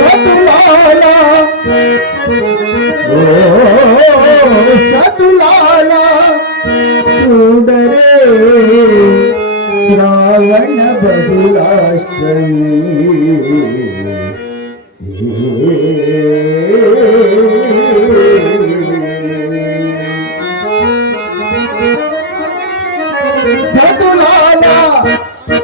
సతులాల ఓ చూడరే శ్రావణ బహుళాష్టమి.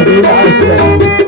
அடிக்கிறார்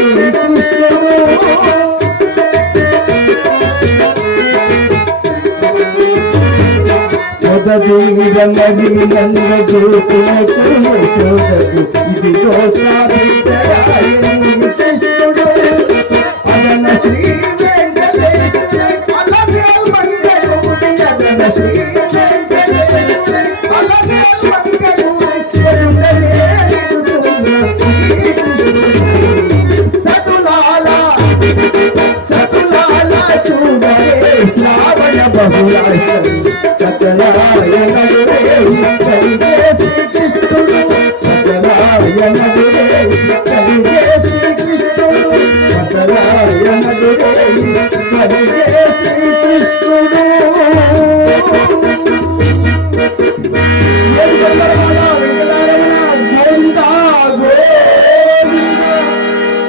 జగదీరమరులంద జ్యోతులకు యశోదకు ఇదిగో సాధించరాయి కృష్ణుడు అదన శ్రీ వెంకటేశ్వర అలమేల్ మంగళముని అదన శ్రీ వెంకటేశ్వర అలమేల్ మంగళముని కరుణలే సతులాల సతులాల చూడరే శ్రావణ బహుళాష్టమి Thank you.